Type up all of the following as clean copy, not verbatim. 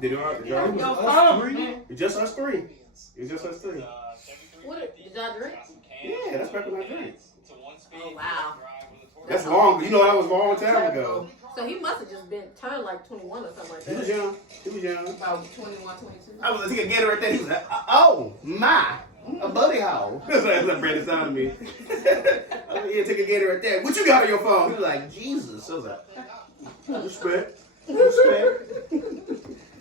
Did y'all It's just us three. It's just us three. What? Did y'all drink? Yeah, that's back when I drank. Oh, wow. That's long. You know, that was a long time ago. So he must have just been turned like 21 or something like that. He was young. About 21, 22. I was thinking right there. He was like, oh, my. A buddy hole. That's like Brandon sounded to me. I was like, yeah, take a gator right there. What you got on your phone? He was like, Jesus. I was like, respect.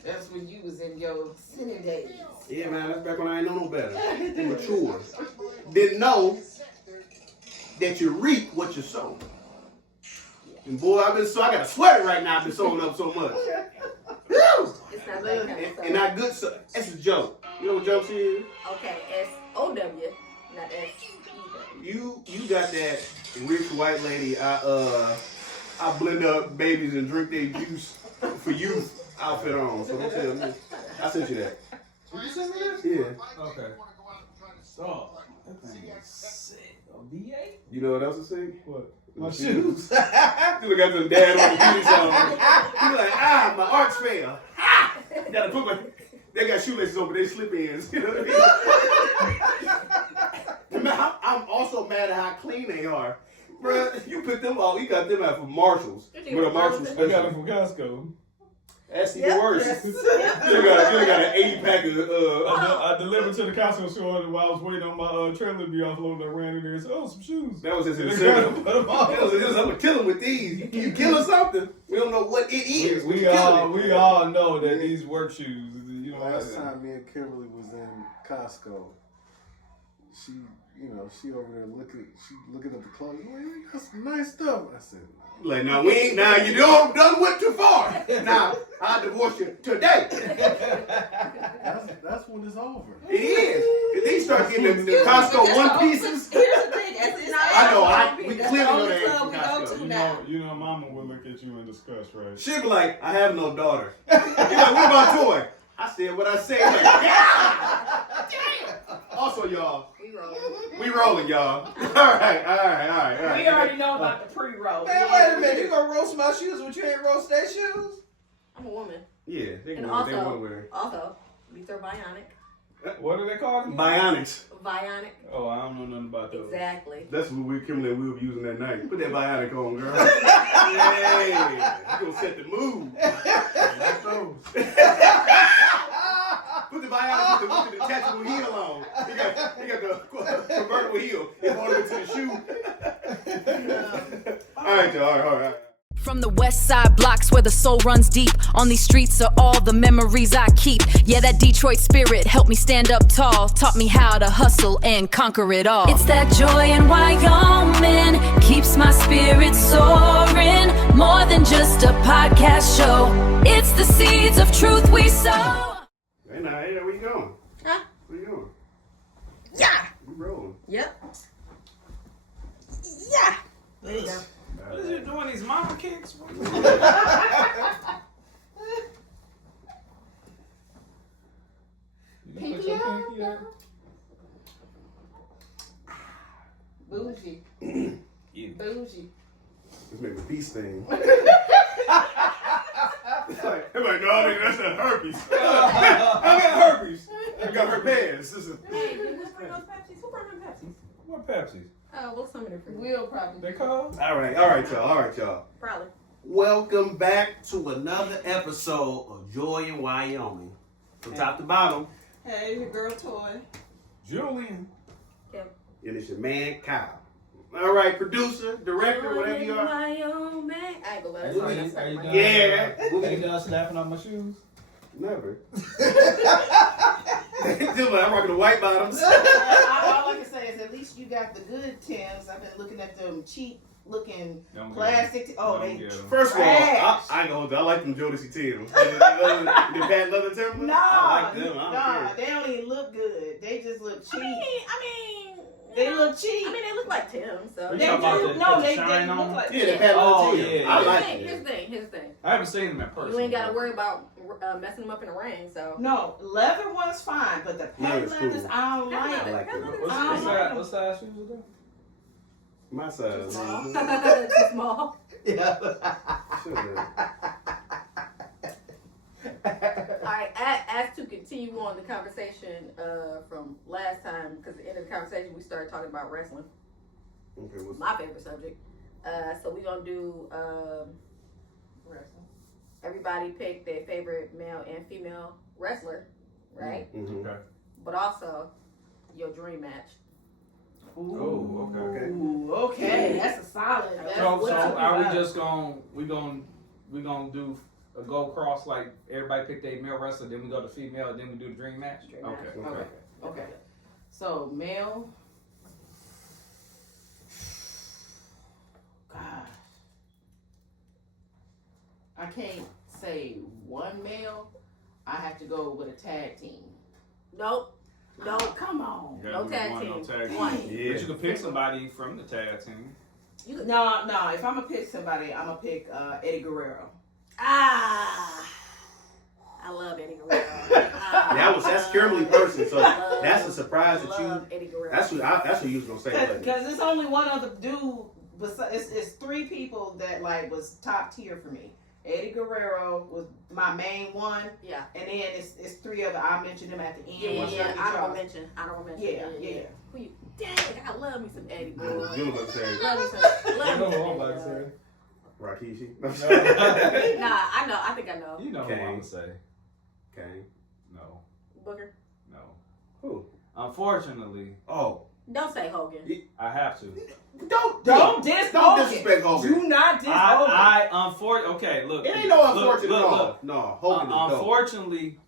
That's when you was in your sinning days. Yeah, man, that's back when I ain't know no better. Mature. Didn't know that you reap what you sow. And boy, I got a sweater right now. I've been sewing up so much. It's not that kind of stuff. And not good. That's a joke. You know what jokes is? Okay, S-O-W, not S-E-W. You got that rich white lady. I blend up babies and drink their juice for youth outfit on. So don't tell me. I sent you that. Did you send me this? Yeah. Okay. So that thing is sick. Oh, DA? You know what else is sick? What? My shoes. You look at the dad on the beauty song. You like, my arch fail. Gotta put my. They got shoelaces over their slip ins. You know what I mean? I'm also mad at how clean they are. Bruh, you picked them out. You got them out from Marshalls. With a Marshall special. I got them from Costco. That's even worse. You got an 8-pack of. I delivered to the Costco store while I was waiting on my trailer to be offloaded. I ran in there and said, "Oh, some shoes." That was just incentive. I'm gonna kill him with these. You killing something? We don't know what it is. We all know that these work shoes. You know, last time me and Kimberly was in Costco, she over there looking at the clothes. Like, you got some nice stuff. I said, like, now you done went too far. Now I divorce you today. that's when it's over. It is. If they start getting the Costco one pieces. Here's the thing, I know. We clearly know that ain't from Costco. You know, Mama will look at you in disgust, right? She'll be like, I have no daughter. You're like, what about toy? I said what I said. Like, damn. Also, y'all. We rolling, y'all. All right. We already know about the pre-roll. Man, wait a minute. You gonna roast my shoes, but you ain't roast their shoes? I'm a woman. Yeah, they And want to wear it. Also, these are bionic. What are they called? Bionics. Bionic. Oh, I don't know nothing about those. Exactly. That's what Kimberly and we were using that night. Put that bionic on, girl. Hey, you gonna set the mood. Put the bionic with the detachable heel on. He got the convertible heel in order to the shoe. All right, y'all. All right. From the Westside blocks where the soul runs deep, on these streets are all the memories I keep. Yeah, that Detroit spirit helped me stand up tall, taught me how to hustle and conquer it all. It's that joy in Wyoming, keeps my spirit soaring. More than just a podcast show, it's the seeds of truth we sow. Hey, now, where you going? Huh? Where you going? Yeah. We rolling. Yep. Yeah. There you go. What is you doing? These mama kicks? Pinky out? Bougie. Yeah. Bougie. Let's make a peace thing. Everybody, no, that's not herpes. I got herpes. I got herpes. Hey, did we bring those Pepsis? Who brought them Pepsis? What Pepsi? Oh, what's some of them? We'll probably. They called? All right, y'all. Probably. Welcome back to another episode of Joy in Wyoming. From top to bottom. Hey, your girl Toy. Julian. Yep. And it's your man, Kyle. All right, producer, director, whatever you are. Wyoming. I ain't gonna let us Are you start. done? Yeah. Are you done snapping on my shoes? Never. I'm rocking the white bottoms. All I can say is at least you got the good Tims. I've been looking at them cheap looking plastic. First of all, I ain't gonna hold you. I like them Jodeci Tims. The bad leather Timberlands. No, I like them. I don't care. they don't even look good. They just look cheap. I mean, they look cheap. I mean, they look like Tim, so. They look like Yeah, the bad leather Tims. yeah. I like Here's them. the thing. I haven't seen them in person. You ain't gotta worry about messing them up in the rain, so. No, leather one's fine, but the patent leathers cool. I don't I like. like them. What size shoes are they? My size. Too small. Yeah. Shut Alright, as to continue on the conversation from last time, because at the end of the conversation we started talking about wrestling. Okay, what's My favorite subject. So we're gonna do Wrestling. everybody pick their favorite male and female wrestler, right? Mm-hmm. Okay. But also your dream match. Oh, okay. Ooh, okay. That's a solid. So are we just we gonna do a go cross like everybody pick their male wrestler, then we go to female, then we do the dream match? Dream Okay. match. Okay. Okay. So male. Gosh. I can't say one male. I have to go with a tag team. Nope. No, come on. You No gotta tag do team. No tag team. One. Yeah. But you could pick somebody from the tag team. No. If I'm gonna pick somebody, I'm gonna pick Eddie Guerrero. I love Eddie Guerrero. That's Kimberly person, so love- that's a surprise that love you. Eddie Guerrero. That's what you was gonna say. wasn't it? Because it's only one other dude. It's three people that like was top tier for me. Eddie Guerrero was my main one, Yeah. and then it's three other. I mentioned them at the end. Yeah. Once I get Honorable y'all. mention. Yeah. Who you? Dang, I love me some Eddie. Boy. You know what I'm saying? Love me some. I Love know me what some I'm about Eddie, to say. Rakishi. Nah, I know. I think I know. You know what I'm gonna say. Okay. No. Booker. No. Who? Unfortunately, Oh. Don't say Hogan. I have to. Don't Don't disrespect Hogan. Do not diss Hogan. Okay, look. It ain't no unfortunate look, at all. look. No, Hogan is dope. Unfortunately,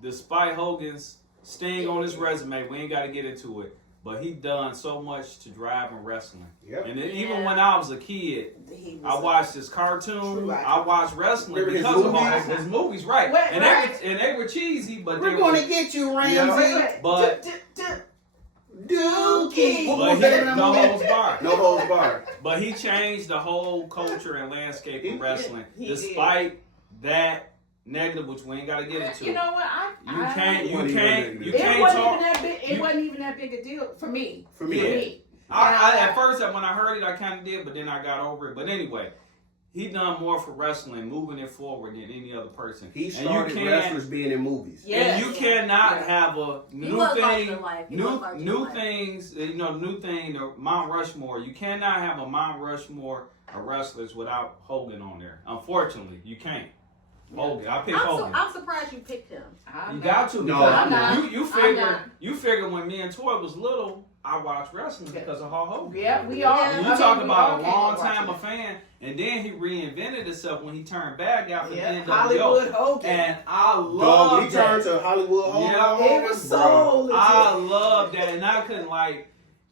despite Hogan's sting on his resume, we ain't got to get into it. But he done so much to drive in wrestling. Yep. And even when I was a kid, He was I watched his cartoon. True I watched wrestling Remember his because of movies? his movies, right? Wait, and right. they were cheesy, but We're they gonna were, get you, Wait, Ramsey. But- Dookie. What but was he, that in that no movie? holds barred. No holds barred. But he changed the whole culture and landscape He of wrestling, did. despite that negative, which we ain't got to get into. You know what? You can't It talk. wasn't even that big. It wasn't even that big a deal for me. For me. At first, when I heard it, I kind of did, but then I got over it. But anyway, he done more for wrestling, moving it forward than any other person. He And started wrestlers being in movies. Yes. And you cannot Yeah. have a He new was larger thing, than life. He was larger than new life. things. New thing. The Mount Rushmore. You cannot have a Mount Rushmore of wrestlers without Hogan on there. Unfortunately, you can't. Hogan. I pick Hogan. I'm surprised you picked him. You got to. No, because I'm not. You I'm not. figure when me and Toy was little, I watched wrestling because of Hulk Hogan. Yeah, we all. Yeah. You talking about a long time of a fan, and then he reinvented himself when he turned bad guy for the NWO. Hollywood Hogan. And I Dog, when love he turned that. to Hollywood Hogan. Yeah. It was so legit. I love that, and I couldn't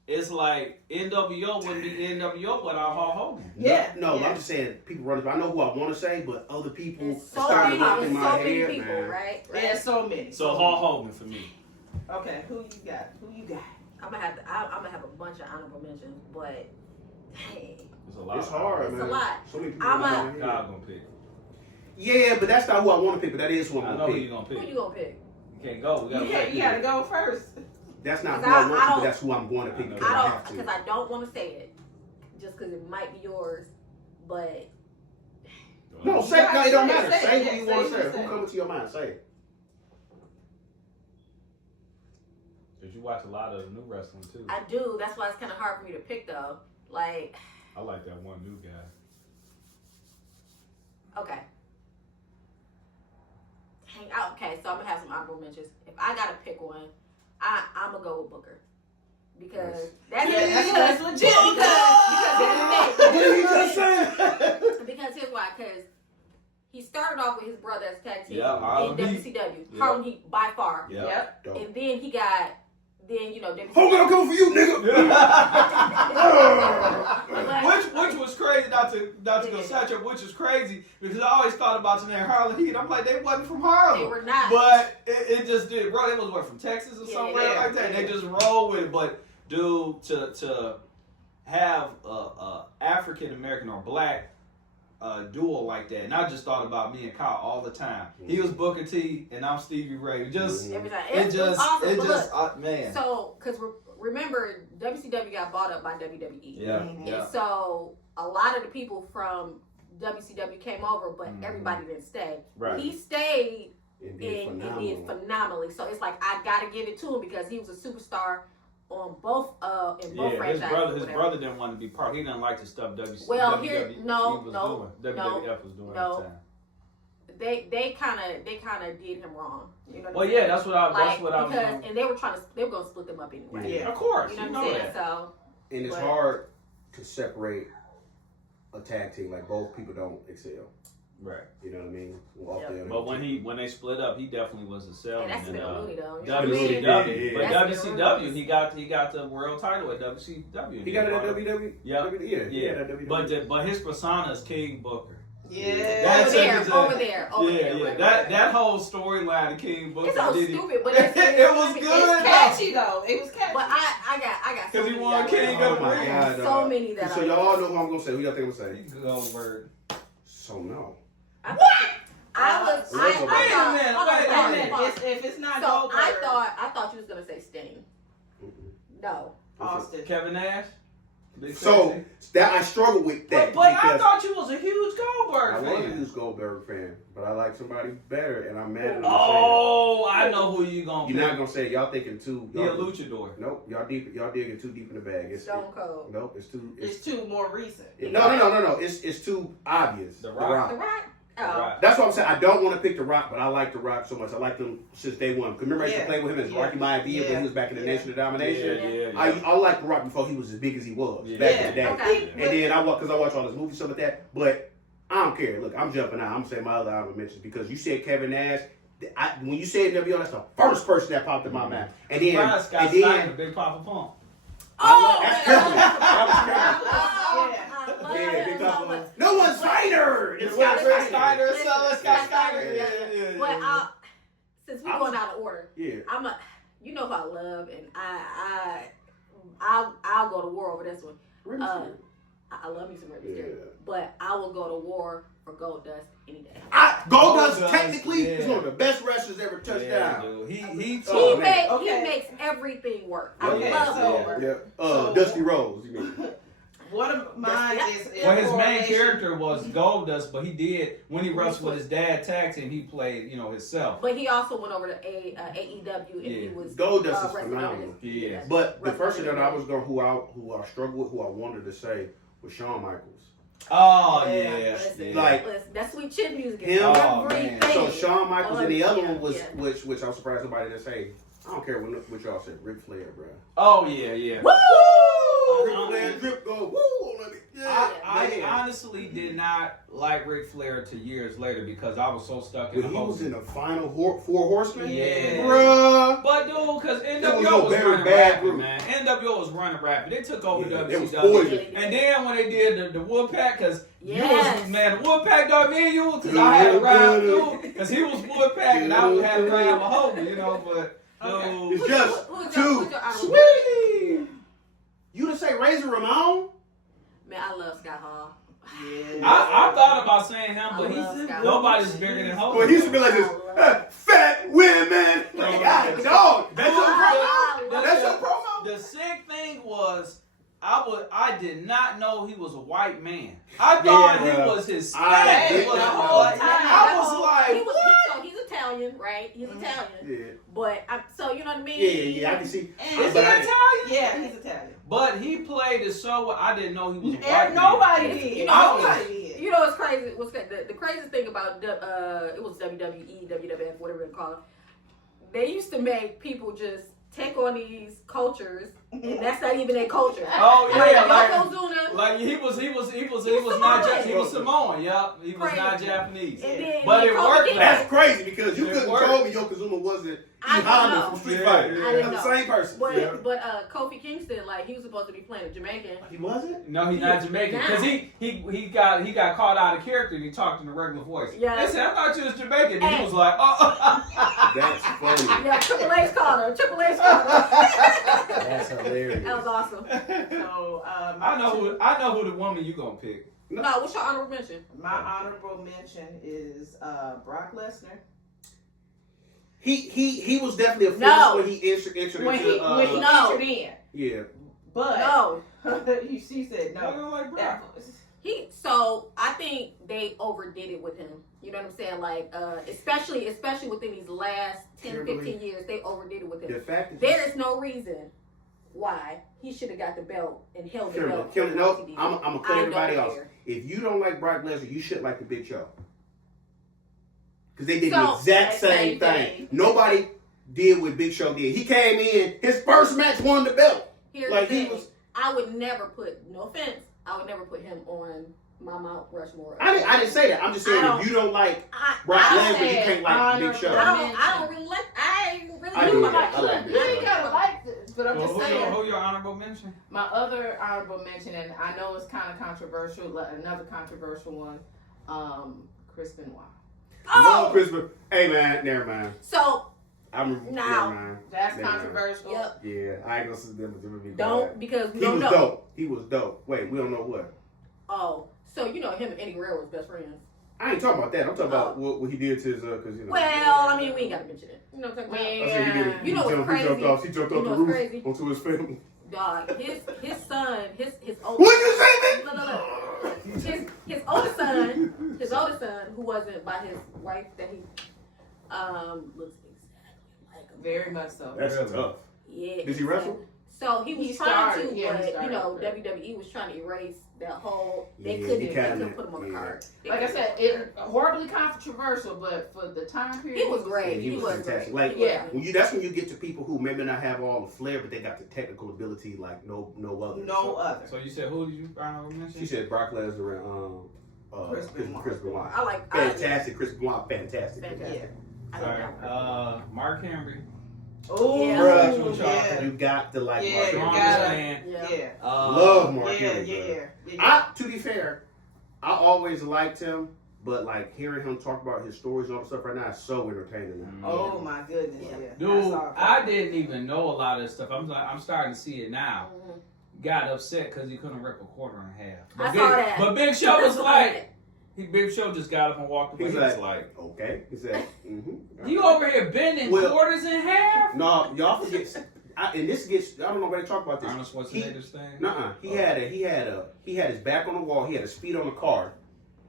it's like NWO wouldn't be NWO without Hulk Hogan. Yeah. No, yeah. I'm just saying people run. I know who I want to say, but other people There's so started many, knocking my many head, people, man. right? There's so many. So Hulk Hogan for me. Okay, who you got? Who you got? I'm gonna have a bunch of honorable mentions, but dang, It's a lot. It's hard, It's man. a lot. So many people I'm knocking a- my head. God gonna pick. Yeah, but that's not who I want to pick. But that is who I'm I know gonna who pick. you gonna who pick. you gonna pick? You can't go. We gotta You wait. gotta go first. That's not who Because I I want to, don't- but that's who I'm going to pick. I know. because I I have don't, to. because I don't want to say it, just because it might be yours, but No, say Yeah, no. It don't say it, matter. say Say it, what you say want it, to say. say Who it. coming to your mind? Say it. Cause you watch a lot of new wrestling too. I do. That's why it's kind of hard for me to pick though. Like, I like that one new guy. okay. Okay, so I'm gonna have some honorable mentions. If I gotta pick one, I'm gonna go with Booker. Because that's legit. What did he just say? Because here's why. Because he started off with his brother as tag team Yeah, in Harlem Heat. WCW. Yeah. Harlem Heat by far. Yeah. Yep. Dope. And then he got, WCW. Hogan, I'm coming for you, nigga. Which was crazy, not to go satch up, which was crazy because I always thought about the name Harlem Heat. I'm like, they wasn't from Harlem. They were not. But it just did, bro. It was what, from Texas or Yeah, somewhere yeah, like that. yeah. They just roll with it. But dude, to have a African American or black duo like that, and I just thought about me and Kyle all the time. He was Booker T, and I'm Stevie Ray. Just Every time. it It's just awesome. it But just look, man. so, because remember, WCW got bought up by WWE. Yeah, Mhm. yeah. And so a lot of the people from WCW came over, but everybody didn't stay. Right. He stayed And did and phenomenal. did phenomenally. So it's like I gotta give it to him because he was a superstar on both in both franchises. His brother didn't want to be part. He didn't like the stuff WWF Well, was here- doing. no, WWF was doing no. at the time. They kind of did him wrong. You know. Well, yeah, that's what I was. Because and they were gonna split them up anyway. Yeah. Of course, You know you what know I'm saying? that. So And it's But- hard to separate a tag team. Like both people don't excel. Right. You know what I mean? Off Yeah. the other But when they split up, he definitely was a seller. and that's been a Looney though. You know what I WCW, mean? Yeah. but That's WCW, been he got the world title at WCW. he got it at WWE. Yeah. Yeah. He Yeah, got it at WWE. but his persona is King Booker. Yeah. That's over there. Yeah. That whole storyline of King Booker. It's so did he- stupid, but it's It was it's good. Catchy though. It was catchy. But I got Because so he many won that King I of Oh the my Ring. God, so dog. many that So I y'all know who I'm gonna say. Who y'all think I'm gonna say? He could go word. So no. I Wait a minute, wait a minute. If it's not So Goldberg, I thought you was gonna say Sting. Mm-mm. No. Austin. Kevin Nash. Big So Sexy. that I struggle with that. But I because thought you was a huge I Goldberg was a fan. huge Goldberg fan, but I like somebody better, and I'm mad at him. Oh, I know who you gonna You're pick. not gonna say it. Y'all thinking too. He a Y'all, luchador. nope. Y'all digging too deep in the bag. Stone Cold. Nope. It's too. it's two more recent. No. It's too obvious. The Rock. The Rock. Oh. Right. That's what I'm saying. I don't want to pick The Rock, but I like The Rock so much. I like him since day one. Remember I used to Yeah. play with him as Yeah. Rocky Maivia when he was back in the Yeah. Nation of Domination. Yeah. I like The Rock before he was as big as he was Yeah. back in the day. Okay. And then I watch all his movies, stuff like that. But I don't care. Look, I'm jumping out. I'm saying my other honorable mentions because you said Kevin Nash. When you said NWO, that's the first person that popped in my mouth. And then, Surprise, Scott and Steiner, then Big Papa Pump. that's Kirby. That I love Yeah, him Big so Papa. much. No one's fighter. It's Scott Scott Steiner. Listen, Scott Steiner. Yeah. But since we're going out of order, Yeah. you know who I love, and I'll go to war over this one. Really? I love me some Rey Mysterio, Yeah. but I will go to war for Gold Dust any day. Goldust Goldust, technically is yeah. one of the best wrestlers ever touched down. Dude. He Oh, He man. he makes everything work. I Okay, love so- Goldberg. Yeah. So- Dusty Rose, you mean? One of mine is Well, his main Coronation. character was Goldust, but he did when he wrestled with his dad tag team. He played, himself. But he also went over to AEW and he Yeah. was Goldust is wrestling under phenomenal. his- Yeah. But the wrestling person under that I his- was going, who I struggled with, who I wanted to say was Shawn Michaels. Oh Yeah, yeah, listen, Like- listen, that sweet chin music Him- is Oh, everything. man. So Shawn Michaels, and the other one was Yeah. which I'm surprised somebody didn't say. I don't care what y'all said. Ric Flair, bro. Oh yeah. Woo! Ric Flair drip go woo on me. Yeah. I Man. honestly did not like Ric Flair till years later because I was so stuck in When the he whole. was in the final Four Horsemen, Yeah. bruh. But dude, because There was NWO no was better running bad rapid, group. man. NWO was running rapid. They took over Yeah, it was WCW. poison. And then when they did the Woodpack, because Yes. you was, man, the Woodpack dog, me and you, because I had to ride too, because he was Woodpack and I had to ride my homie, but Okay. It's just Who's too your honorable sweet. You didn't say Razor Ramon? Man, I love Scott Hall. Yeah. I thought about saying him, but I love Scott. nobody's bigger than Hogan. Well, he used to be like this, fat women. Like, God, dog. That's your promo? That's your promo? The sick thing was, I did not know he was a white man. I thought Yeah, he bro. was his I Spanish didn't the know. whole time. I was like, he's Italian, right? He's Italian. Yeah. But so you know what I mean? Yeah, I can see. And is he But I- Italian? yeah, he's Italian. But he played it so well. I didn't know he was a white Nobody man. did. You know, Nobody did. You know what's crazy? The craziest thing about it was WWE, WWF, whatever you call it. They used to make people just take on these cultures, and that's not even their culture. Oh yeah, like Yokozuna, he was Samoan. not he was Samoan. Yep, he was Crazy. not Japanese. and then But it Kofi worked, Kingston. That's crazy because you It couldn't worked. tell me Yokozuna wasn't E. I didn't Honda know. from Street Yeah, Fighter. yeah. I didn't That's the know. same person. But Yeah. Kofi Kingston, like he was supposed to be playing a Jamaican. He wasn't? No, he's not Jamaican because he got caught out of character and he talked in a regular voice. Yeah. They said, I thought you was Jamaican. And he Hey. was like, oh. That's funny. Yeah, Triple H called her. Triple H called her. That's hilarious. That was awesome. So I know who the woman you gonna pick. No, what's your honorable mention? my honorable mention is Brock Lesnar. He was definitely a force No. when he entered When into he No. entered in. yeah. But No. she said I no. don't like Brock. That, So I think they overdid it with him. You know what I'm saying? Like, especially within these last 10, Kimberly, 15 years, they overdid it with him. The fact that There is no reason why he should have got the belt and held the belt. no, I'm gonna cut everybody off. Care. If you don't like Brock Lesnar, you should like the Big Show. Because they did So, the exact same thing. Nobody did what Big Show did. He came in, his first match won the belt. Here's Like the he thing. was. I would never put, no offense, I would never put him on my Mount Rushmore. I didn't say that. I'm just saying if you don't like Brock Lesnar, you can't like Big Show. I don't really like. I ain't really I do do. about I like it. Big You Show. ain't gotta like this, but I'm Well, just saying. who your honorable mention? My other honorable mention, and I know it's kind of controversial, another controversial one, Chris Benoit. Love Christmas. Hey man, never mind. So I'm Now, never mind. That's Never mind. controversial. Yep. Yeah, I ain't gonna sit there and be Don't, because we He don't was know. dope. He was dope. Wait, we don't know what. Oh, so you know him and Eddie Guerrero was best friends. I ain't talking about that. I'm talking about what he did to his because you know. Well, I mean, we ain't gotta mention it. You know what I'm talking I about? said he did. You know what's He crazy? jumped off. He jumped You off know the what's roof crazy? onto his family. Dog, his son, his older. What you say, Look, look, look. His older son, who wasn't by his wife, that he looks exactly like him. Very much so. That's Really? tough. Yeah. Does he wrestle? So he was He trying started, to, yeah, he but started, you know, yeah. WWE was trying to erase that whole. They Yeah, couldn't he even kinda- put him on the yeah. card. Like I said, it horribly controversial, but for the time period, He was great. Yeah, he was fantastic. Like, Yeah. That's when you get to people who maybe not have all the flair, but they got the technical ability like no other. no other. So you said who did you honorable mention? She said Brock Lesnar and Chris Benoit. I like Fantastic, Chris Benoit, fantastic. Fantastic. Yeah. I All like that. right, Mark Henry. Oh, Yeah. Bruh, yeah. you got to like Yeah, Mark you Henry. gotta- Man. Yeah. Love Mark Yeah, Henry. yeah, bruh. yeah. To be fair, I always liked him, but like hearing him talk about his stories and all that stuff right now is so entertaining. Now. Oh my goodness, yeah. That's Dude, all. I didn't even know a lot of this stuff. I'm starting to see it now. Mhm. Got upset because he couldn't rip a quarter in half. I saw that. But Big Show I was saw like, Big Show just got up and walked away. He's He was like, like, okay. He said, you over here bending Well- quarters in half? No, y'all forget. And this gets. I don't know where they talk about this. Arnold Schwarzenegger's thing. Nuh-uh. He had his back on the wall. He had his feet on the car,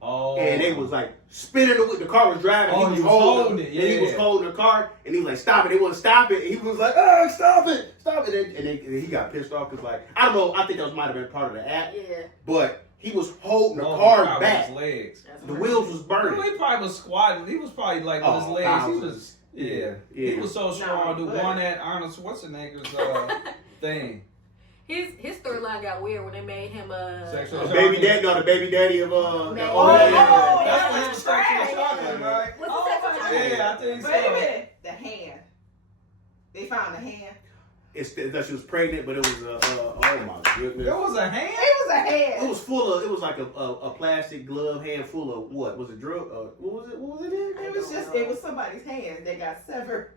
Oh. and they was like spinning the car was driving. Oh, he he was was holding holding it, and he was yeah. holding the car, and he was like, "Stop it!" They wouldn't stop it. And he was like, "Oh, stop it, stop it!" And he got pissed off because like I don't know. I think that might have been part of the act, Yeah. but he was holding the Oh, car with back. his legs. That's The right. wheels was burning. He probably was squatting. He was probably like with his legs. He thousands. was, yeah. Yeah. He was so strong. No, Dude, but- won that Arnold Schwarzenegger's thing. His storyline got weird when they made him Sexual The baby daddy, no, the baby daddy of Man. the Oh, yeah. yeah. That's when he was Trash. sexual chocolate, right? What's Oh, the second my time? Yeah, I think so. Wait a minute. The hand. They found the hand. It's that she was pregnant, but it was oh my goodness. There was a hand? It was a It hand. was full of. It was like a plastic glove hand full of what? Was it drug? What was it? What was it in? It was somebody's hand that got severed.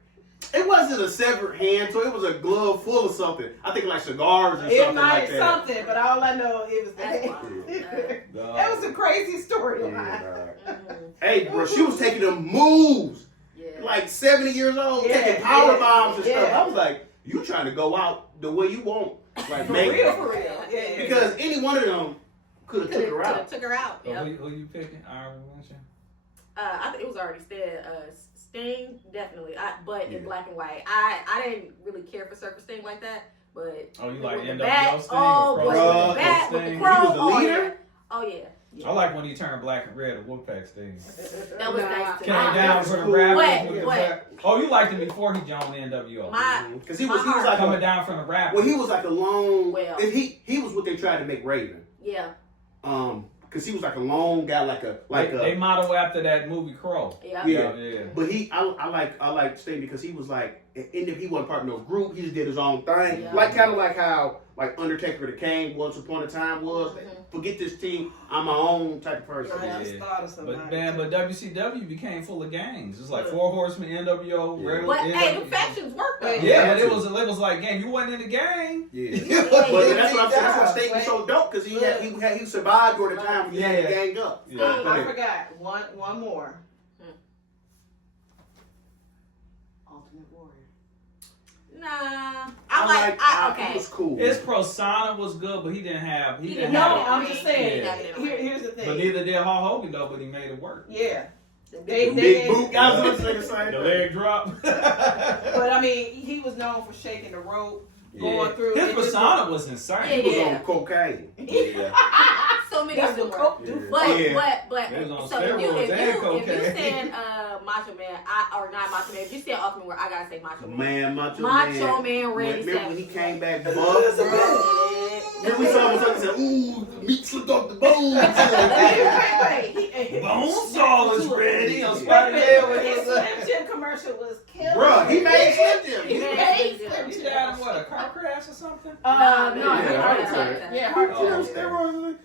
It wasn't a severed hand, so it was a glove full of something. I think like cigars or It something might like that. something, but all I know it was the That's hand. wild. That was a crazy Yeah, storyline. dog. Mhm. Hey, bro, she was taking them moves. Yeah. Like 70 years old, Yeah, taking power yeah, bombs and yeah. stuff. I was like, you trying to go out the way you want. Like, For make real, for real. Yeah. Because any one of them could have took her Coulda out. took her out. So Yeah. who you picking? Honorable mention? I think it was already said. Sting, definitely. But Yeah. in black and white. I didn't really care for Surfer Sting like that. But Oh, you with like the NWO back, Sting? oh, or boy, Pro with the Sting? back, with the Sting? crow. He was the Oh, leader? yeah. Oh, yeah. I like when he turned black and red at Wolfpack Sting. That was nice. Came My- down for the cool. rappers. What? with the What? black- Oh, you liked him before he joined the NWO. Because he was like Coming a, down from the rappers. well, he was like a lone. Well. He was what they tried to make Raven. Yeah. Because he was like a lone guy, They model after that movie Crow. Yeah. Yeah. But I like Sting because he was like, he wasn't part of no group. He just did his own thing. Yeah. Like kind of like how like Undertaker the Kane once upon a time was. Mhm. Forget this team. I'm my own type of person. I just Yeah. thought of somebody. But WCW became full of gangs. It's like Four Horsemen, NWO, Yeah. Rebel. But hey, NWO. the factions work though. Yeah, but it was like gang. You wasn't in the gang. Yeah. Yeah. But that's what I'm saying. That's why Yeah. Sting was so dope because he survived during the time when he had to Yeah. gang up. Yeah. Go I ahead. forgot one more. Ultimate Warrior. Nah. It was cool. His persona was good, but he didn't have. He didn't No, have. I'm just saying. Yeah. Here's the thing. But neither did Hulk Hogan though. But he made it work. Yeah. Big boot guys was saying the same The thing. leg drop. But I mean, he was known for shaking the rope, going through. His it just- persona was insane. He was on cocaine. So many of them were. Coke do But They was on so if you steroids and cocaine. saying Macho Man, or not Macho Man, if you saying Ultimate Warrior, I gotta say Macho Man. Macho Man. Randy Remember when he Savage. came back buff? Then we saw him and said, "Ooh, meat slipped off the bones." Wait. Bonesaw is ready on His Spider-Man. Slim Jim commercial was killing. Bruh, he made Slim Jim. He made Slim He Jim. died in what, a car crash or something? No, heart attack. Yeah, He heart was attack. steroids.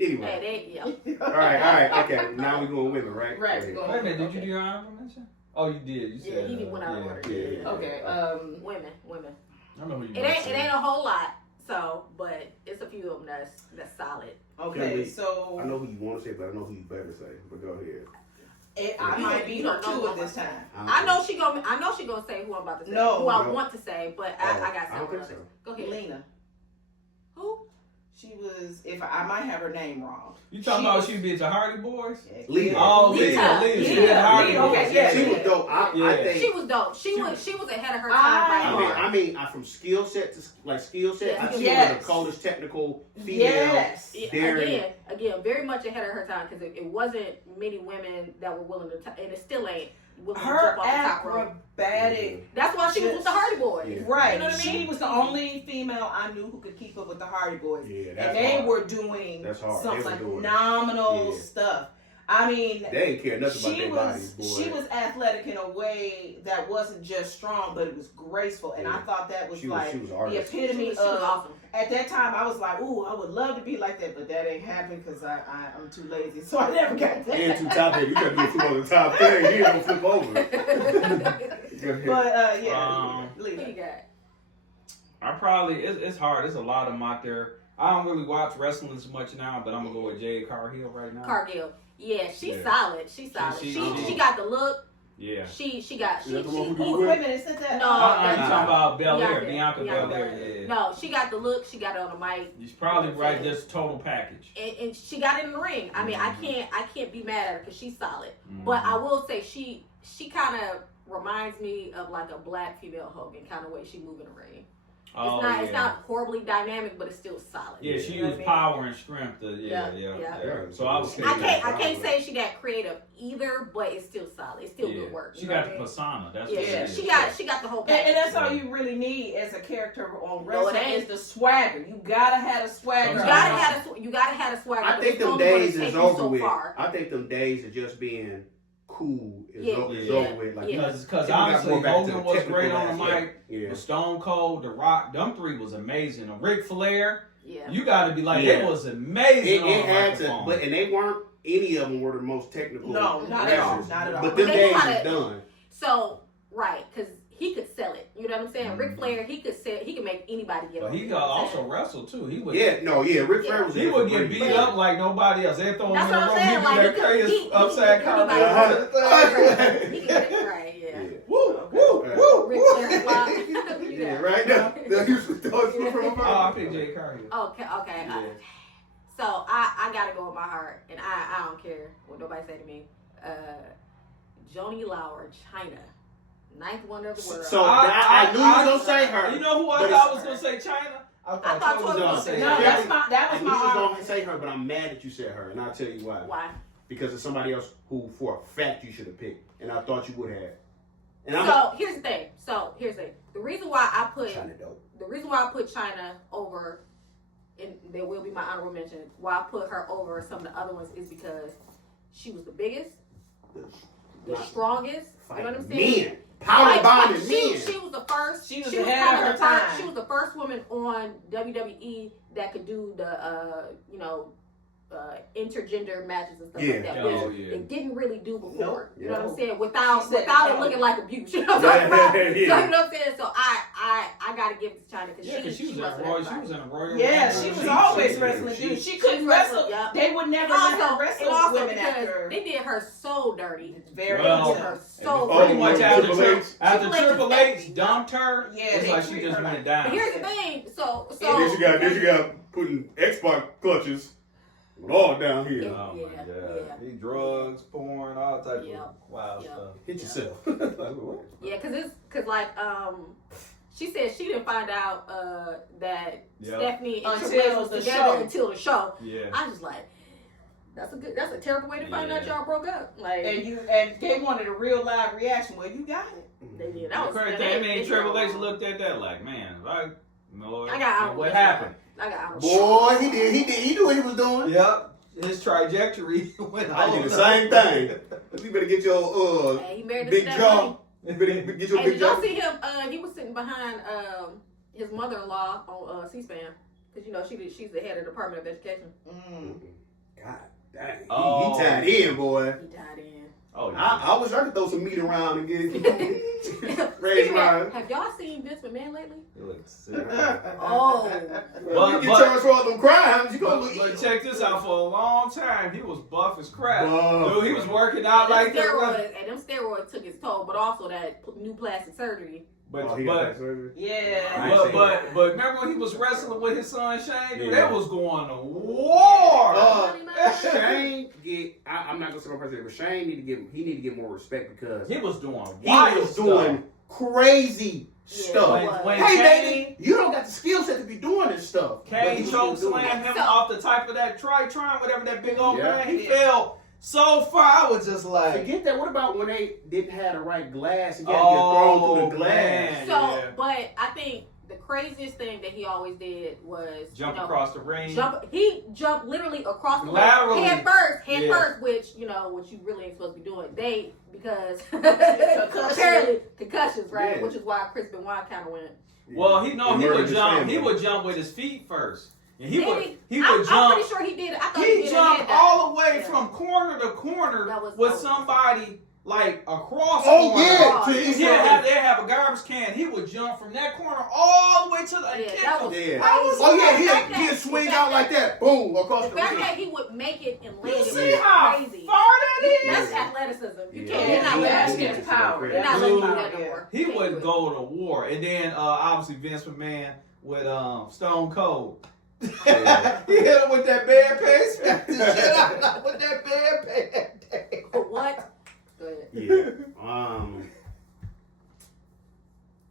Anyway. Yeah. All right. Okay, now we're going women, right? Right, Okay. go Wait a minute, did you do your honorable mention? Oh, you did. You said. he did one out of order. Yeah. Okay. Women. I know who you. It ain't a whole lot. So, but it's a few of them that's solid. Okay. Kimberly, So I know who you want to say, but I don't know who you better say. But go ahead. I might be You the don't know two who at this time. I know she gonna say who I'm about to say. No. Who I No. want to say, but I got I don't something. think so. Go ahead. Lena. Who? She was. If I might have her name wrong. You talking about she be at the Hardy Boys? Lita. Oh, Lita. Lita. She did Hardy Lita. Boys. Okay, yeah. She was dope. I Yeah. think. She was dope. She was ahead of her time by far. I mean, from skill set to skill set, I see Yes. one of the coldest technical female. Yes. Again, very much ahead of her time because it wasn't many women that were willing to, and it still ain't willing to Her jump off the top rope. acrobatic. That's why she was with the Hardy Boys. Yeah. Right. You know what I She mean? was the only female I knew who could keep up with the Hardy Boys. Yeah, and that's they hard. were doing That's hard. some They were doing it. phenomenal Yeah. stuff. I mean, They ain't care nothing about she their bodies, boy. was athletic in a way that wasn't just strong, but it was graceful. And I Yeah. thought that was She was like an the artist. epitome She was of. awesome. At that time, I was like, "Ooh, I would love to be like that," but that ain't happening because I'm too lazy, so I never got that. And too top head. You gotta be flip on the top thing. You ain't gonna flip over. But yeah, Who leave you it. got? I probably it's hard. There's a lot of them out there. I don't really watch wrestling as much now, but I'm gonna go with Jade Cargill right now. Cargill. Yeah, she's Yeah. solid. She's solid. She- She got the look. Yeah. She Is that the one who Oh, wait a minute, is that? No. I'm talking about Belair, Bianca Bianca Belair. Belair. Yeah. No, she got the look. She got it on the mic, She's probably right. Just total package. and she got it in the ring. I mean, Mhm. I can't be mad at her because she's solid. Mhm. But I will say she kind of reminds me of like a black female Hogan kind of way she move in the ring. Oh, It's not horribly dynamic, but it's still solid. Yeah, she You know used what I mean? power and strength. Yeah. So I was. I can't say she got creative either, but it's still solid. It's still good work. She you know got what I the mean? persona. That's Yeah, what it is. she got the whole package. And that's all you really need as a character on No, it wrestling ain't. is the swagger. You gotta have a swagger. You gotta have a swagger. I think them days is over with. I think them days of just being cool is over with. Like, Because people got honestly, more back to Hogan the was technical great on the aspect. mic. Yeah. With Stone Cold, The Rock, them three was amazing. Ric Flair, Yeah. you got to be like, Yeah. it was amazing. It had to, microphone. and they weren't. Any of them were the most technical. No, not at all. wrestlers. Not at all. But them But they days kinda- is done. So right, because he could sell it. You know what I'm saying? Mhm. Ric Flair, he could make anybody get. But over, he you got know what I'm also saying? wrestle too. He would. Ric Flair was. He there would for get free. beat up like nobody else. They throw him in That's the what I'm room. saying, He do like, that he could- crazy he upside could cartwheel. anybody- He can get right, yeah. Woo, woo, woo, Ric woo. Flair flop. Yeah, right now. They used to throw it from Oh, I above. picked Jay Cargill. Okay. Yeah. So I gotta go with my heart, and I don't care what nobody say to me. Joni Lauer, China, 9th wonder of the world. So I knew you was gonna say her. You know who I but thought it's- was gonna say China? I thought Toby Toby was gonna say No, her. that I was knew my you was arm. gonna say her, but I'm mad that you said her, and I'll tell you why. Why? Because it's somebody else who, for a fact, you should have picked, and I thought you would have. And So here's the thing. The reason why I put China dope. China over, and there will be my honorable mention. Why I put her over some of the other ones is because she was the biggest, the strongest. You know what I'm saying? Men, power bonding she, men. she was the first. She was kind ahead of her the time. She was the first woman on WWE that could do the intergender matches and stuff Yeah. like that. Oh, which yeah. it didn't really do before. Nope. You know what I'm Yeah. saying? Without She said it no. looking like abuse. You know what I'm talking about? Yeah. So you know what I'm saying? So I gotta give it to China because Yeah, because she was in a wrestled royal. She everybody. was in a royal. Yeah, rumble. she was She- always she- wrestling she- dudes. She couldn't She wrestle. wrestled, yeah. They would never And let her also wrestle women because after. they did her so dirty. Very Well, They did her intense. so Pretty dirty. much Oh, after Triple H. Triple H dumped her, Yeah, it's they like she treat just her went like- down. But here's the thing. So Then you got putting Xbox clutches all down here. Oh my Yeah, god. yeah. He drugs, porn, all types Yeah. of wild Yeah. stuff. Hit yourself. Like, what? yeah, because like she said she didn't find out that Yeah. Stephanie and Until Triple H was the together show. until the show. Yeah. I was like, that's a terrible way to find out Yeah. y'all broke up. Like And they wanted a real live reaction. Well, you got it. they did. The That was crazy they- thing, I they mean, did Triple all H wrong. looked at that like, man, if I know I got what honorable happened. I got honorable. Boy, he knew what he was doing. Yep. His trajectory went I did on. the same thing. You better get your Hey, he married big this jaw. You better get your Hey, big did y'all jaw. see him? He was sitting behind his mother-in-law on C-SPAN because you know she's the head of the Department of Education. God dang. Oh. He tied in, boy. He died in. Oh, yeah. I wish I could throw some meat around and get raise Speaking my. of, have y'all seen Vince McMahon lately? He looks sick. Oh, Well, you get charged for all them crimes, you gonna But look. check this out. For a long time, he was buff as crap. Buff. Dude, he was working out like that. them steroids took its toll, but also that new plastic surgery. But Oh, he got that surgery? Yeah. I ain't seen but remember when he was wrestling with his son Shane? Dude, Yeah. that was going to war. Shane I'm not gonna say my president, but Shane need to get more respect because He was doing he wild was doing crazy Yeah, stuff. he was. When Hey, Kane- baby, you don't got the skill set to be doing this stuff. But he Kane was choke doing it. slammed him So- off the type of that Tritron, whatever that big old Yeah. man. He fell so far. I was just like, Forget that. What about when they didn't have the right glass and you had to get thrown through the glass? man. So, Yeah. but I think the craziest thing that he always did was Jump across the ring. He jumped literally across the Laterally. ring, head Yeah. first, which you really ain't supposed to be doing. Because Concussion. apparently concussions, right? Yeah. Which is why Chris Benoit kind of went. Well, he murdered would his jump. family. He would jump with his feet first, and he would I'm jump. pretty sure he did it. I thought He did it jumped head dive. all the way Yeah. from corner to corner That was- with that was- somebody like across. Oh, the corner. yeah. Oh, To- yeah. They have a garbage can. He would jump from that corner all the way to the Yeah, kick that him. was Yeah. crazy. Oh yeah, The fact he'd that- swing the out fact like that, boom, across The the fact ring. that he would make it and land You it see was how crazy. far that is? That's athleticism. You Yeah. can't. You're not Yeah. letting Yeah. him get power. You're not letting him do Dude, that no more. He Can't would do it. go to war, and then obviously Vince McMahon with Stone Cold. Yeah. He hit him with that bad pace. Smacked the shit out with that bad pace. What? Go ahead. Yeah.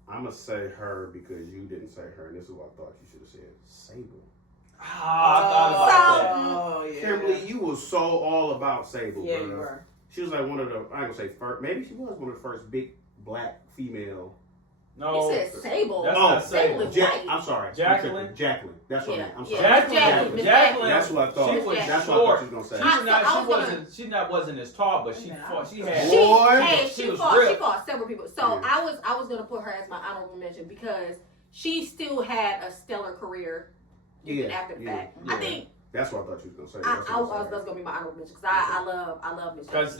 I'm gonna say her because you didn't say her, and this is what I thought you should have said. Sable. I thought about that. Oh, yeah. Kimberly, you was so all about Sable, Yeah, bro. you were. She was like one of the, I ain't gonna say first, maybe she was one of the first big black female. No, He said Sable. That's Oh, not Sable Sable. is Jack, white. I'm sorry. Jacqueline? Jacqueline. That's what I meant. I'm sorry. Jacqueline. Jacqueline. That's what I thought. She was That's what I thought short. she was gonna She say. was not. I She was gonna- wasn't. She not wasn't as tall, but she fought. She had. Boy. She was fought ripped. several people. So Yeah. I was gonna put her as my honorable mention because she still had a stellar career even after the fact. I think That's what I thought you was gonna say. I That's was what that's gonna be my honorable mention because I love Miss Because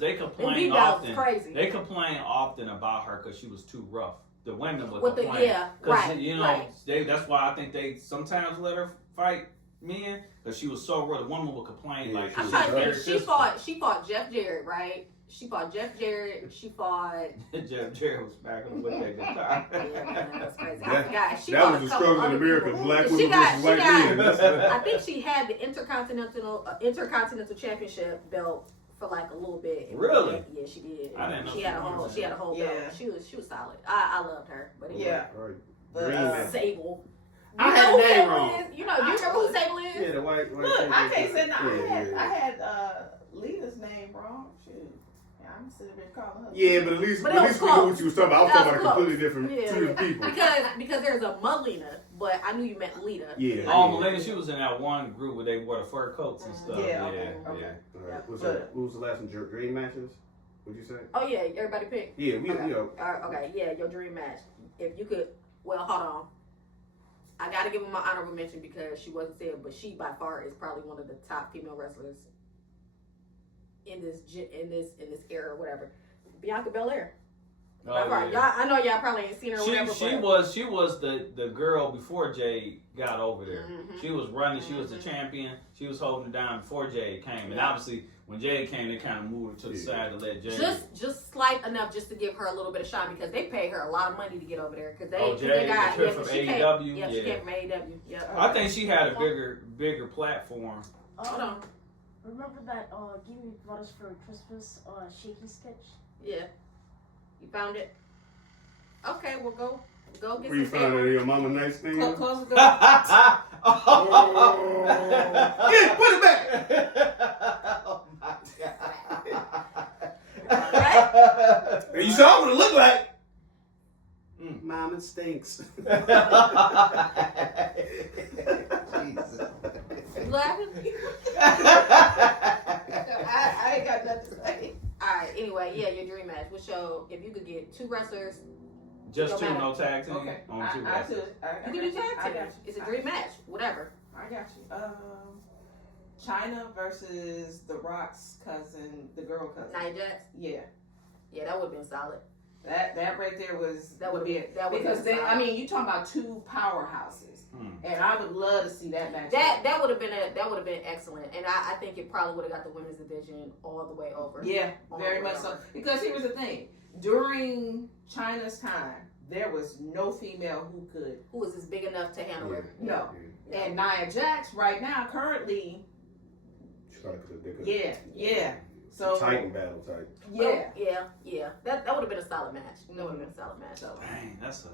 they And complain he was often. crazy. They complain often about her because she was too rough. The women would With the- complain. yeah, 'Cause, right, you know, right. that's why I think they sometimes let her fight men because she was so rough. The woman would complain Yeah, like she I'm was trying to very think. She physical. fought Jeff Jarrett, right? She fought Jeff Jarrett. She fought. Jeff Jarrett was back on with that guitar. Yeah, man, that's crazy. I That- forgot. She That fought was a the couple struggle in other America. people. Black She women got- versus she white got- men. That's I think she had the intercontinental championship belt for like a little bit. Really? Yeah, she did. I didn't know She she had a won whole. that. She had a whole belt. Yeah. She was solid. I loved her. But anyway. Yeah. All right. But, Green man. Sable. I You had know the who name Sable wrong. is? You know? Do you remember who Sable is? Yeah, the white. Look, I can't say no. Yeah, I had Lita's name wrong. Shoot. Yeah, I'm sitting there calling her. Yeah, but at least But we it knew was what close. you was talking about. I was That talking was about a close. completely different Yeah, two different people. Because there's a Melina, but I knew you meant Lita. Yeah. Oh, Melina, she was in that one group where they wore the fur coats and stuff. Yeah, Yeah, okay, yeah. okay. All right. But- What was the last one? Dream matches? What'd you say? Oh yeah, everybody picked. Yeah, we Okay. you know. Okay, yeah, your dream match. If you could, well, hold on. I gotta give him my honorable mention because she wasn't said, but she by far is probably one of the top female wrestlers in this era or whatever. Bianca Belair. Oh, Y'all, I know y'all probably ain't seen her. She was the girl before Jade got over there. Mm-hmm. She was running. She was the champion. She was holding it down before Jade came, and obviously when Jade came, they kind of moved her to the side to let Jade. Just slight enough, just to give her a little bit of shine because they paid her a lot of money to get over there because Jade, they got the trip from AEW. She came from AEW. Yeah, I think she had a bigger platform. Hold on. Remember that Give Me Brothers for Christmas shaky sketch? Yeah. You found it? Okay, we'll go get Where you some found paper. it in your mama nightstand? Close the door. Yeah, put it back. Oh my God. Alright. And you saw what it looked like. Mom, it stinks. Jesus. You laughing? I ain't got nothing to say. Alright, anyway, yeah, your dream match. We'll show if you could get 2 wrestlers. Just 2, no tag team. Okay. Only 2 I wrestlers. You can do tag team. It's a dream match. Whatever. I got you. China versus The Rock's cousin, the girl cousin. Nia Jax. Yeah. Yeah, that would have been solid. That right there was That would be be it. that would Because be I mean, you talking about 2 powerhouses, and I would love to see that match. That would have been excellent, and I think it probably would have got the women's division all the way over. Yeah, very much so. Because here was the thing: during China's time, there was no female who was big enough to handle it. No. And Nia Jax right now, currently. Yeah. So Titan battle type. Yeah. Yeah. That would have been a solid match. That would have been a solid match. So. Dang, that's a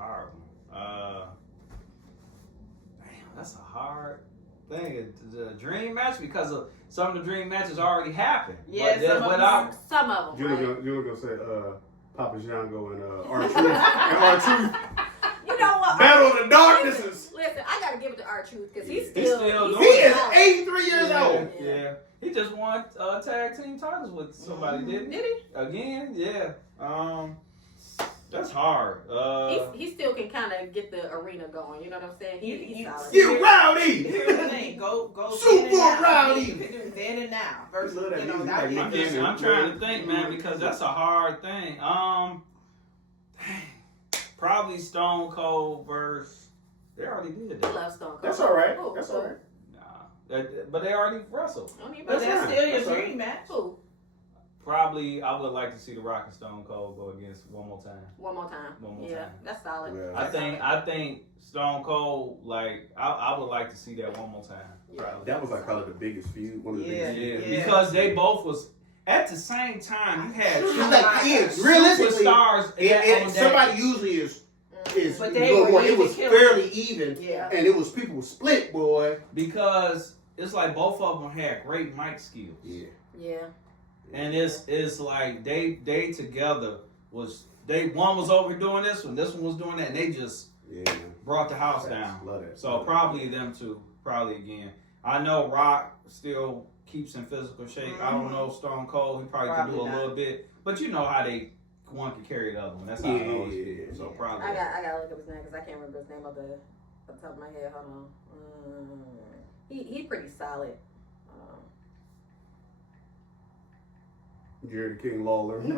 hard one. That's a hard thing. The dream match because of some of the dream matches already happened. Yeah, some of them. You're gonna say Papa Django and R-Truth and R-Truth. You know what? Battle of the Darknesses. Listen, I gotta give it to R-Truth because he's He is 83 years old. Yeah. He just won tag team titles with somebody, didn't he? Did he? Again, yeah. That's hard. He still can kind of get the arena going. You know what I'm saying? He's solid. You rowdy. Here's the thing: go Super rowdy. rowdy. You can do then and now versus Love that you know. music. I'm trying to think, man, because that's a hard thing. Probably Stone Cold versus. They already did I that. love Stone Cold. That's all right. Ooh, That's all right. But they already wrestled. But that's fine. still your That's dream match. Ooh, Probably, I would like to see The Rock and Stone Cold go against one more time. one more time. One more Yeah, time. that's solid. Yeah. I think Stone Cold, like, I would like to see that one more time. Probably. That was like probably the biggest feud. One of the Yeah. biggest. Yeah, because they both was at the same time. You had two Realistically, superstars. and somebody usually is But a they little were more. It even was killing. fairly even, Yeah. and it was people split, boy. because it's like both of them had great mic skills. Yeah. Yeah. And it's like they together one was overdoing this one was doing that, and they just brought the house down. Love that. So probably them two, probably again. I know Rock still keeps in physical shape. I don't know Stone Cold. He probably can do a little bit, but you know how one can carry the other one. That's how I know. So probably. I gotta look up his name because I can't remember his name off the top of my head. Hold on. He pretty solid. Jerry King Lawler It's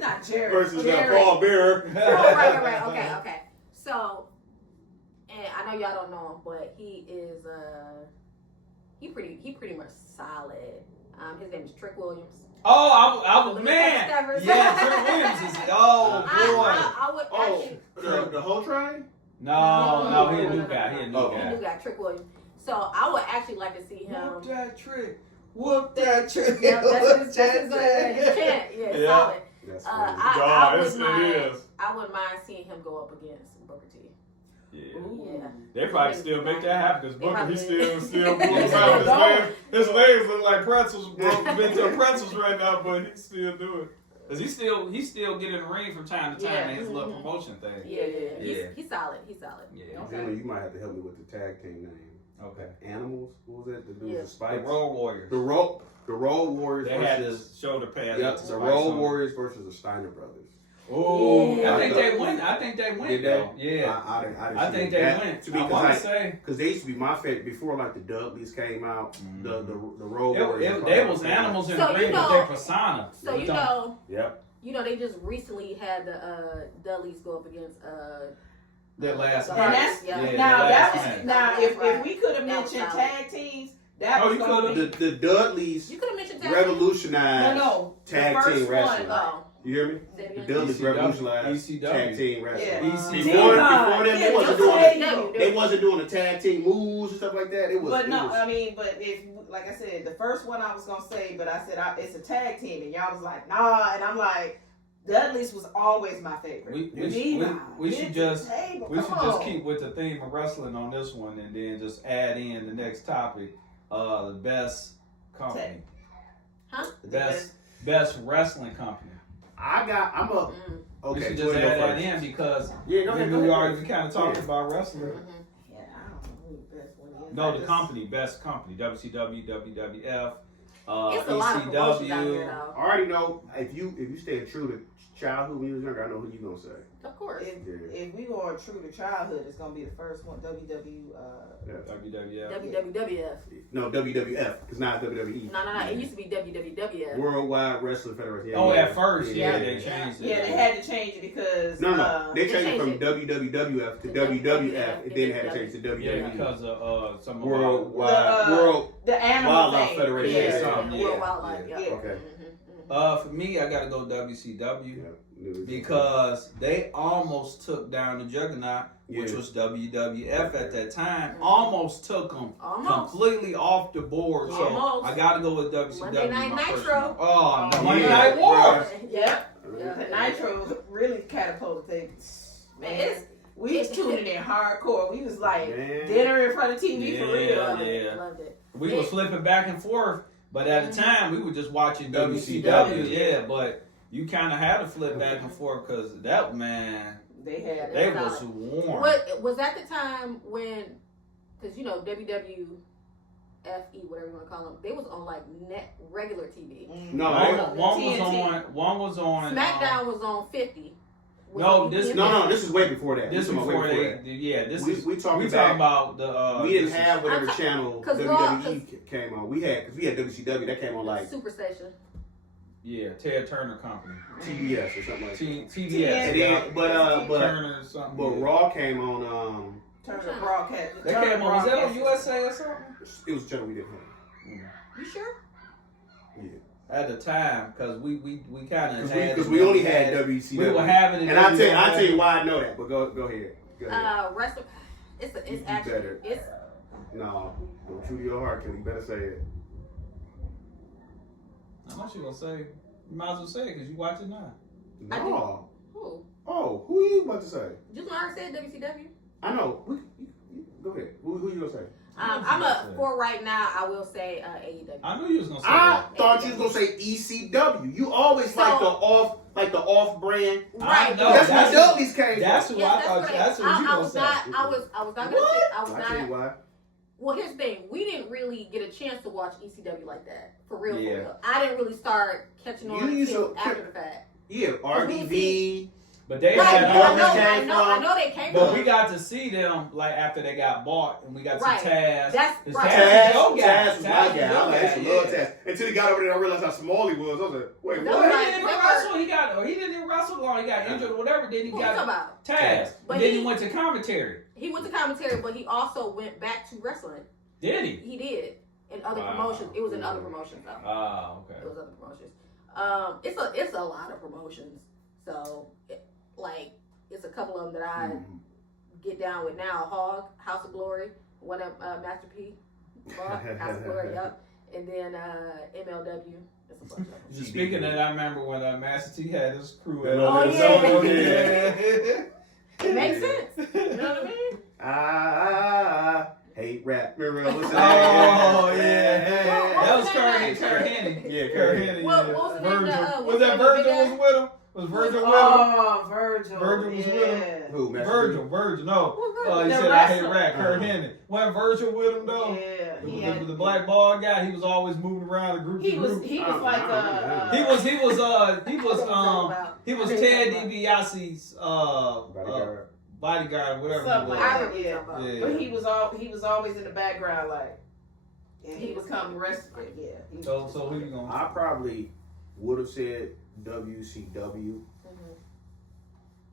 not Jerry. versus Jerry. Paul Bearer. Oh, right. Okay. So, and I know y'all don't know him, but he is he pretty much solid. His name is Trick Williams. Oh, I was Let me man. take the Yeah, Trick Williams is. Oh boy. I would actually. The whole tribe? No, he a new guy. He a new He guy. got Trick Williams. So I would actually like to see him. Whoop that trick. Whoop that trick. Yeah, that's his chant. Yeah, solid. That's I wouldn't mind seeing him go up against Booker T. Yeah. Yeah. They probably still make that happen because Booker, he probably- still moving around. His legs look like pretzels, been pretzels right now, but he still do it. Cause he still get in the ring from time to time in his little promotion thing. Yeah. He's solid. Yeah. Jimmy, you might have to help me with the tag team name. Okay. Animals? What was it? The dude with the The spikes? Road Warriors. The Road Warriors They had versus... his shoulder pad. Yep, the Road Warriors versus the Steiner Brothers. Oh, Yeah. I think they went. I think they went. Did they? Though. Yeah. I didn't I see think they that. went. To me, I want to say because they used to be my favorite before, like the Dudleys came out, the Road they Warriors. was animals in So the you ring with know- their persona. So you know, Yep. they just recently had the Dudleys go up against Their last the match. And Hardys, that's Yeah, now the that last was match. now if we could have That was mentioned solid. tag teams, that Oh, was you gonna could've. be The Dudleys You could have mentioned tag revolutionized no tag the first team wrestling. one. Oh, You hear me? say it The again. Dudleys ECW. revolutionized tag team wrestling. Yeah. ECW. Before them, they Yeah, wasn't just doing say it. you. They wasn't doing the tag team moves and stuff like that. It was. But it no, was- I mean, but if like I said, the first one I was gonna say, but I said it's a tag team, and y'all was like, nah, and I'm like, Dudley's was always my favorite. We should just Come keep with the theme of wrestling on this one, and then just add in the next topic, the best company, Huh? the best wrestling company. I'm a. Mm. We Okay, should go just ahead, add go that first. in because Yeah, go ahead. Go we ahead. already kind of talked Yeah. about wrestling. Mhm. Yeah, I don't know who the best one is. No, I the just- company, best company, WCW, WWF, It's a lot of promotions out here, ECW. though. I already know if you stay true to childhood when you was younger, I know who you gonna say. Of course. If we go true to childhood, it's gonna be the first one. WWF. WWF. No, WWF. It's not WWE. No. It used to be WWF. Worldwide Wrestling Federation. Oh, at first, Yeah. they changed it. Yeah, they had to change it because No, they They changed it changed from it. WWF to To WWF, and then they had to change to Yeah, WWE. because of some of Worldwide, World. the animal Wildlife thing. Federation. Yeah, Yeah, something, World yeah. Wildlife. Yeah. Yeah. Okay. For me, I gotta go WCW. Yeah. Because they almost took down the Juggernaut, which Yeah. was WWF at that time. Almost took them Almost. completely off the board. So Almost. I got to go with WCW. Monday Night my first Nitro. one. Oh, the Oh, Monday yeah. Night War. Yep. Yeah. The Nitro really catapulted things. Man, It's- we was tuning in hardcore. We was like Man. dinner in front of TV for real. Yeah, yeah. Loved it. We was flipping back and forth, but at the time we were just watching WCW. WCW. Yeah, but you kind of had to flip back and forth because that man, They had they Solid. was warm. What was that the time when? Because WWFE, whatever you want to call them, they was on like regular TV. No, One was on. SmackDown was on 50. No, this is way before that. This We talking before about way they, that. yeah. This We- is we talking we back- talking about the. We didn't this is- have whatever I'm ta- channel 'cause WWE came on. We had WCW that came on like Superstation. Yeah, Ted Turner Company. TBS or something like that. TBS. And then, but Turner something. Raw came on. Turner broadcast. They came on. Was that on USA or something? It was a channel we didn't have. You sure? Yeah. At the time, because we kind of had. Because we only had WCW. We were having it. And I tell you why I know that. But go ahead. Go ahead. Wrestling. It's You actually better. it's No, go true to your heart, Kelly. You better say it. I'm not sure gonna say. You might as well say it because you watch it now. I do. No. who? Oh, who you about to say? Just already said WCW. I know. Go ahead. Who you gonna say? I'm for right now. I will say AEW. I knew you was gonna say I that. thought you was gonna say ECW. You always like the off brand. Right. I know. That's where Dudley's came That's from. who I thought. That's what you I gonna was say. not. I was not gonna say. I was I tell you not. why. Well, here's the thing. We didn't really get a chance to watch ECW like that. For real, Yeah. for real. I didn't really start catching on You used until to- after the fact. Yeah, RDV. But they Right, had. I know they came But from. we got to see them like after they got bought, and we got to see Taz. That's 'Cause right. Taz was your guy. Taz was my Taz was guy. your I used to guy, love yeah. Taz. Until he got over there, I realized how small he was. I was like, wait, No, Well, what? he right. didn't even wrestle. He didn't even wrestle long. He got injured or whatever. Then he Who you talking got about? Taz. But And then he he- went to commentary. He went to commentary, but he also went back to wrestling. Did he? He did in other Wow. promotions. It was in other promotions though. Ah, okay. It was other promotions. It's a lot of promotions. So it's a couple of them that I get down with now. Hog, House of Glory, one of Master P. Hog, House of Glory, yep. And then MLW. That's a bunch of them. Just speaking of that, I remember when Master T had his crew at Oh, yeah. It makes sense. You know what I mean? Hate rap. Remember what's Oh, that? yeah. What That was was that Kurt name? Hennig. Yeah, Kurt Kurt Hennig. What yeah. was the name of Virgil. the, Was that Virgil was with him? Was Virgil with him? Oh, Virgil. Virgil was with him? Who? Master Virgil, no. He The said I hate wrestler. rap. Kurt Hennig. Wasn't Virgil with him though? Yeah. The black ball guy. He was always moving around the group. He was like he was Ted DiBiase's bodyguard, whatever. something like that. Yeah. But he was always in the background, like, and he was coming wrestling. Yeah. So who you gonna? I probably would have said WCW,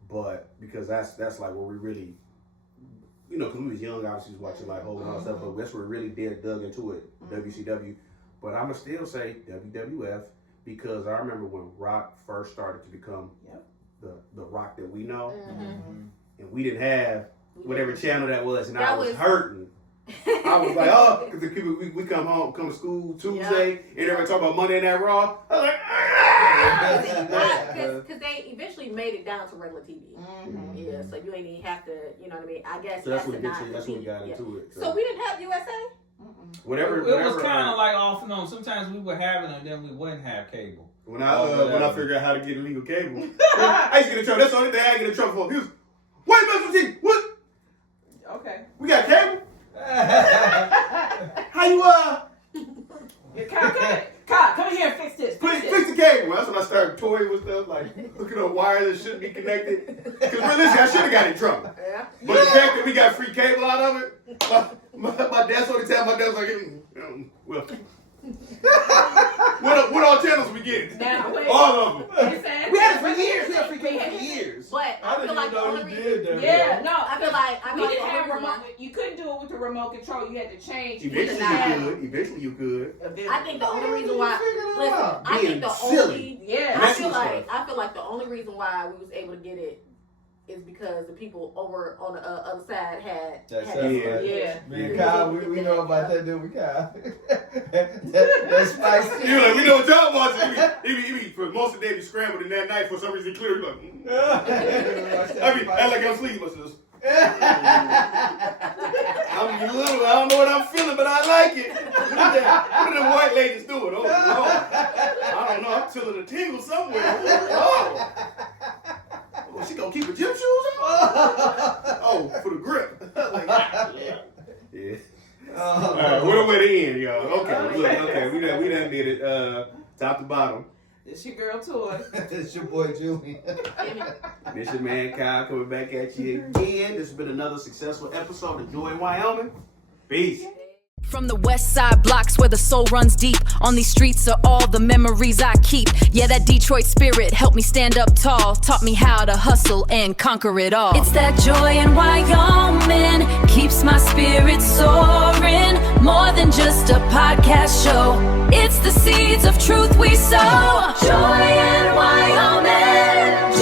but because that's like where we really, because we was young, obviously was watching like Hogan and all that stuff, but that's where we really dug into it, WCW. But I'm gonna still say WWF because I remember when Rock first started to become the Rock that we know, and we didn't have whatever channel that was, and I was hurting. I was like, oh, because the people we come to school Tuesday, and everybody talk about Monday Night Raw. I was like, because they eventually made it down to regular TV. Yeah, so you ain't even have to, you know what I mean? I guess so that's when we got into it. So we didn't have USA? Whatever. It was kind of like off and on. Sometimes we would have it, and then we wouldn't have cable. When I figured out how to get illegal cable, I used to get in trouble. That's the only thing I get in trouble for. He was, wait, Mr. T, what? Okay. We got cable? How you Kyle, come here and fix this. fix the cable? That's when I started toying with stuff like looking up wires that shouldn't be connected. Because realistically, I should have got in trouble. Yeah. But the fact that we got free cable out of it, my dad's on the time. My dad was like, well, what all channels we get? Now, wait. All of them. We had it for years. We had free cable for years. But I feel like the only reason. I feel like I we feel didn't like have the only remote. You couldn't do it with the remote control. You had to change. Eventually you could. I think the only reason why. Listen, I think the silly. only. I feel like the only reason why we was able to get it is because the people over on the other side had Me and Kyle, we know about that, didn't we, Kyle? That's spicy. You're like, we know what y'all watching. He be for most of the day be scrambled in that night for some reason clear. Like, I like I'm sleeping, my sister. I'm a little, I don't know what I'm feeling, but I like it. What are them white ladies doing? Oh, Lord. I don't know. I'm feeling a tingle somewhere. Oh, she gonna keep her gym shoes on? Oh, for the grip. Yeah. All right, what a way to end, y'all. Okay, we done did it. Top to bottom. It's your girl Toy. It's your boy Julian. This your man Kyle coming back at you again. This has been another successful episode of Joy Wyoming. Peace. From the Westside blocks where the soul runs deep, on these streets are all the memories I keep. Yeah, that Detroit spirit helped me stand up tall, taught me how to hustle and conquer it all. It's that joy in Wyoming, keeps my spirit soaring. More than just a podcast show, it's the seeds of truth we sow. Joy in Wyoming.